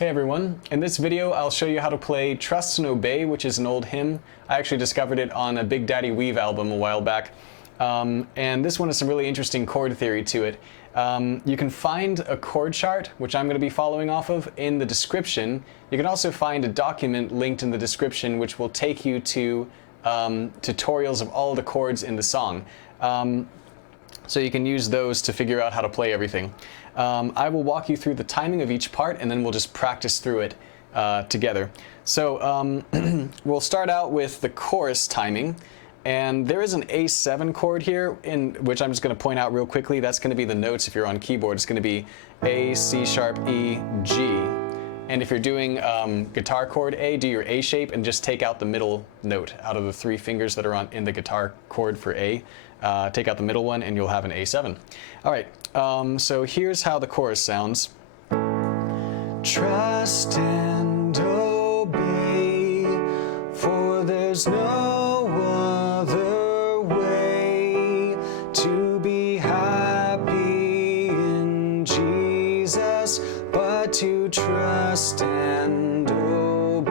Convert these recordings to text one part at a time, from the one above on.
Hey everyone, in this video I'll show you how to play Trust and Obey, which is an old hymn. I actually discovered it on a Big Daddy Weave album a while back. And this one has some really interesting chord theory to it. You can find a chord chart, which I'm going to be following off of, in the description. You can also find a document linked in the description which will take you to tutorials of all the chords in the song. So you can use those to figure out how to play everything. I will walk you through the timing of each part and then we'll just practice through it together. So we'll start out with the chorus timing. And there is an A7 chord here, which I'm just going to point out real quickly. That's going to be the notes if you're on keyboard. It's going to be A, C sharp, E, G. And if you're doing guitar chord A, do your A shape and just take out the middle note out of the three fingers that are in the guitar chord for A. Take out the middle one and you'll have an A7. All right, so here's how the chorus sounds. Trust and obey, for there's no other way to be happy in Jesus, but to trust and obey.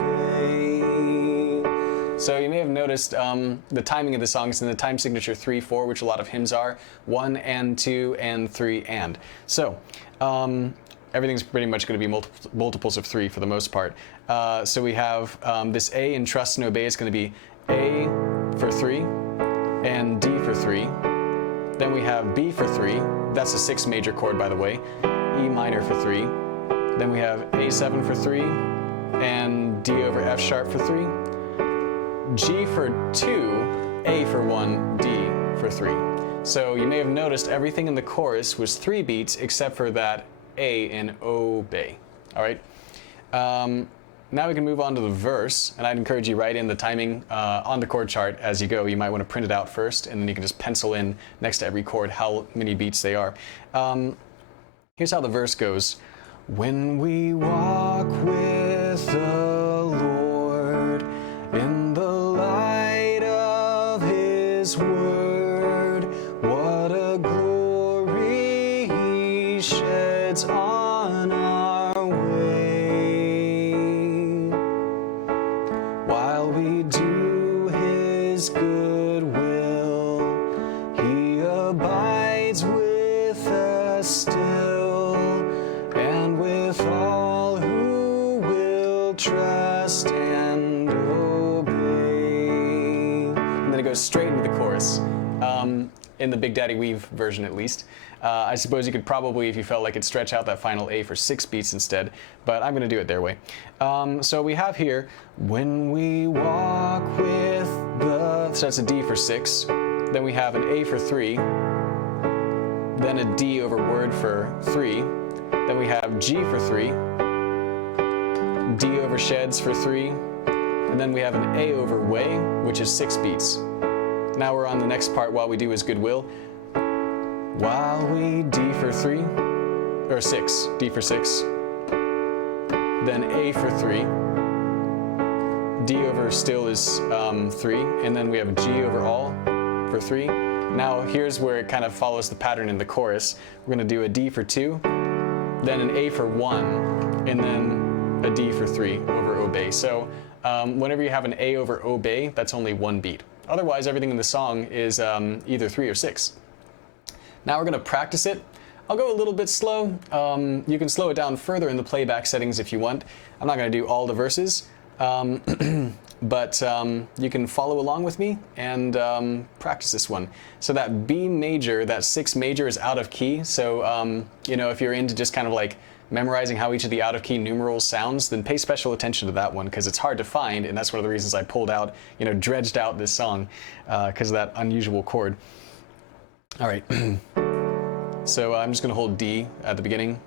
So you may have noticed the timing of the song is in the time signature 3/4, which a lot of hymns are, 1 and 2 and 3 and. So everything's pretty much going to be multiples of 3 for the most part. So we have this A in Trust and Obey is going to be A for 3 and D for 3. Then we have B for 3. That's a 6 major chord, by the way. E minor for 3. Then we have A7 for 3 and D over F sharp for 3. G for 2, A for 1, D for 3. So you may have noticed everything in the chorus was 3 beats except for that A in obey. All right. Now we can move on to the verse, and I'd encourage you write in the timing on the chord chart as you go. You might want to print it out first, and then you can just pencil in next to every chord how many beats they are. Here's how the verse goes. When we walk with the Lord in the light of His word, what a glory He sheds on our way. While we do His good will, He abides with us still, and with all who will trust and obey. And then it goes straight into the chorus. In the Big Daddy Weave version at least. I suppose you could probably, if you felt like it, stretch out that final A for 6 beats instead, but I'm going to do it their way. So we have here, when we walk with the, so that's a D for 6, then we have an A for 3, then a D over word for 3, then we have G for 3, D over sheds for 3, and then we have an A over way, which is 6 beats. Now we're on the next part, while we do His goodwill. While we D for 3, or 6, D for 6, then A for 3, D over still is 3, and then we have G over all for 3. Now here's where it kind of follows the pattern in the chorus. We're going to do a D for 2, then an A for 1, and then a D for 3 over obey. So whenever you have an A over obey, that's only 1 beat. Otherwise, everything in the song is either 3 or 6. Now we're going to practice it. I'll go a little bit slow. You can slow it down further in the playback settings if you want. I'm not going to do all the verses, but you can follow along with me and practice this one. So that B major, that 6 major is out of key. So, you know, if you're into just kind of like memorizing how each of the out-of-key numerals sounds, then pay special attention to that one because it's hard to find, and that's one of the reasons I pulled out, you know, dredged out this song because of that unusual chord. All right, so I'm just going to hold D at the beginning.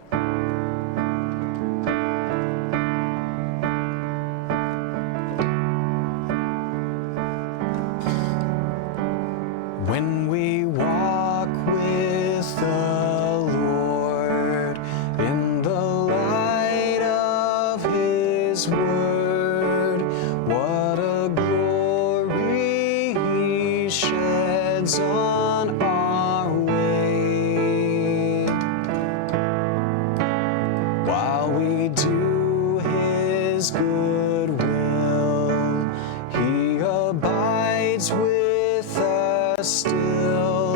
When we walk with the Lord in the light of His word, what a glory He sheds on our way. While we do his good will. He abides with us still,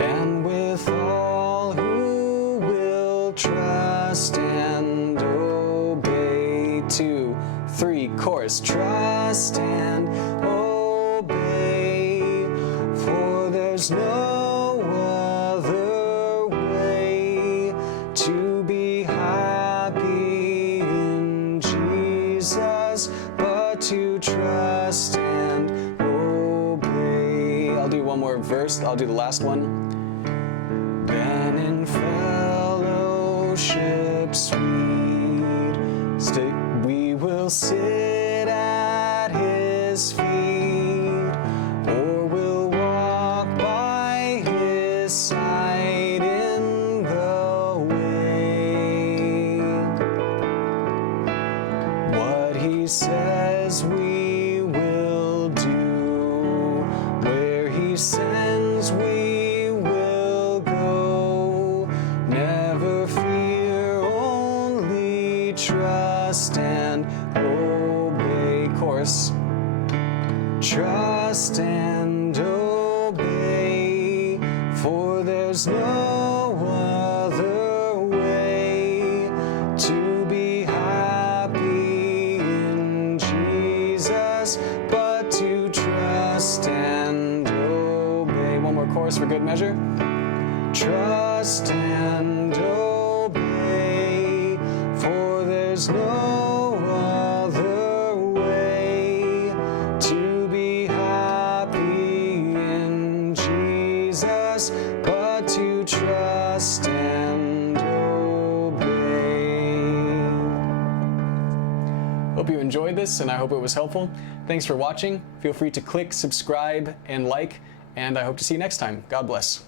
and with all who will trust and obey. 2, 3, chorus. Trust and obey, for there's no other way to be happy in Jesus but to trust and obey. I'll do one more verse. I'll do the last one. Then in fellowship sweet, we will sit at his feet, or we'll walk by his side in the way. What he says we will do, where he sends we will go. Never fear, only trust and obey. Chorus. Trust and obey, for there's no other way to be happy in Jesus but to trust and obey. One more chorus for good measure. Trust and obey, for there's no other way to be happy in Jesus but to trust and obey. Hope you enjoyed this, and I hope it was helpful. Thanks for watching. Feel free to click, subscribe, and like, and I hope to see you next time. God bless.